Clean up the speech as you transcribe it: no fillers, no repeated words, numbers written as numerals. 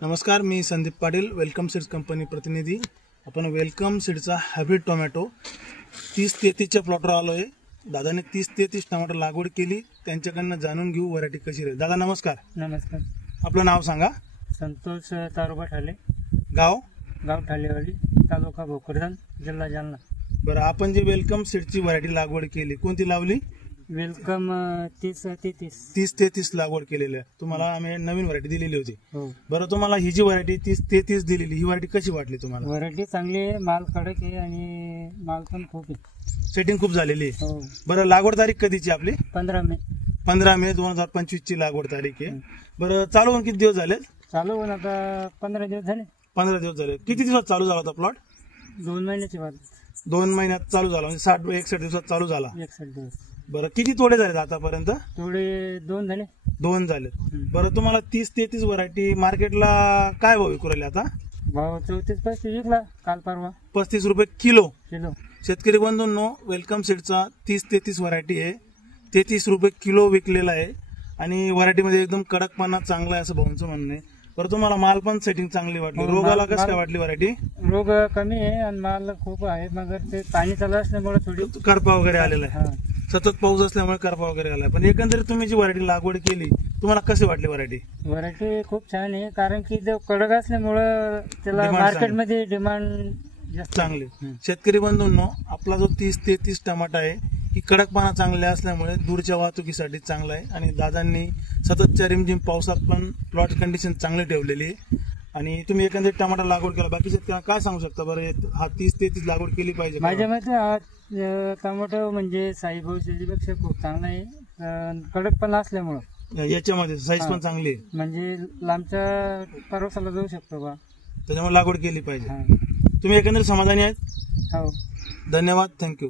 नमस्कार, मी Sandeep Patil, welcome seeds company प्रतिनिधी। आपण वेलकम सीडचा हायब्रिड टोमॅटो 30-33च्या प्लॉटवर आलोय। दादाने 30-33 टोमॅटो लागवड केली, त्यांच्याकडनं जाणून घेऊ व्हरायटी कशी राहील। दादा नमस्कार। नमस्कार। आपलं नाव सांगा। संतोष तारुबा ठाले, गाव ठालेवाडी, तालुका भोकरदन, जिल्हा जालना। बरं, आपण जे वेलकम सीडची व्हरायटी लागवड केली, कोणती लावली? वेलकम 30-33 लागवड केलेली आहे। तुम्हाला आम्ही नवीन व्हरायटी दिलेली होती। हो। बरं, तुम्हाला ही जी व्हरायटी 30-33 दिलेली, ही व्हरायटी कशी वाटली तुम्हाला? व्हरायटी चांगली आहे, माल कडक आहे आणि माल पण खूप आहे, सेटिंग खूप झालेली आहे। हो। बरं, लागवड तारीख कधीची आपली? 15 मे 2025 ची लागवड तारीख आहे। बरं, चालू होऊन किती दिवस झाले? चालू होऊन आता 15 दिवस झाले। 15 दिवस झाले। किती दिवसात चालू झाला होता प्लॉट? 2 महिन्याची बात। 2 महिन्यात चालू झाला, म्हणजे 60-61 दिवसात चालू झाला। 61 दिवस। बरं, किती तोडे झाले आतापर्यंत? थोडे 2 झाले। 2 झाले। बरं, तुम्हाला 30-33 व्हरायटी मार्केटला काय भाव विकू राहिले आता? भाव 34-35 विकला काल परवा। 35 रुपये किलो। शेतकरी बंधूंनो, वेलकम सीडचा 30-33 व्हरायटी आहे, 33 रुपये किलो विकलेला आहे आणि व्हरायटीमध्ये एकदम कडकपणा चांगला आहे असं भाऊंचं म्हणणं आहे। बरं, तुम्हाला माल पण सेटिंग चांगली वाटली? रोगाला कसं काय वाटली व्हरायटी? रोग कमी आहे आणि माल खूप आहे, मगर ते पाणी चालू असल्यामुळे थोडी करपा वगैरे आलेला आहे। सतत पाऊस असल्यामुळे करपा वगैरे आला, पण एकंदरीत तुम्ही जी व्हरायटी लागवड केली, तुम्हाला कशी वाटली व्हरायटी? व्हरायटी खूप छान आहे, कारण की जो कडक असल्यामुळं त्याला मार्केटमध्ये डिमांड जास्त चांगली। शेतकरी बंधूंनो, आपला जो 30-33 टमाटा आहे, ही कडकपणा चांगला असल्यामुळे दूरच्या वाहतुकीसाठी चांगला आहे आणि दादांनी सततच्या रिमझिम पावसात पण प्लॉट कंडिशन चांगली ठेवलेली आहे आणि तुम्ही एकंदरीत टमाटा लागवड केला। बाकी शेतकऱ्यांना काय सांगू शकता बरं, हा 30-33 लागवड केली पाहिजे? माझ्या मते हा टमाटो म्हणजे साईभाऊ पेक्षा खूप चांगला आहे, कडकपणा असल्यामुळं याच्यामध्ये साईज पण चांगली आहे, म्हणजे लांबच्या परवासाला जाऊ शकतो बा, त्याच्यामुळे लागवड केली पाहिजे। तुम्ही एकंदरीत समाधानी आहेत? हो। धन्यवाद, थँक्यू।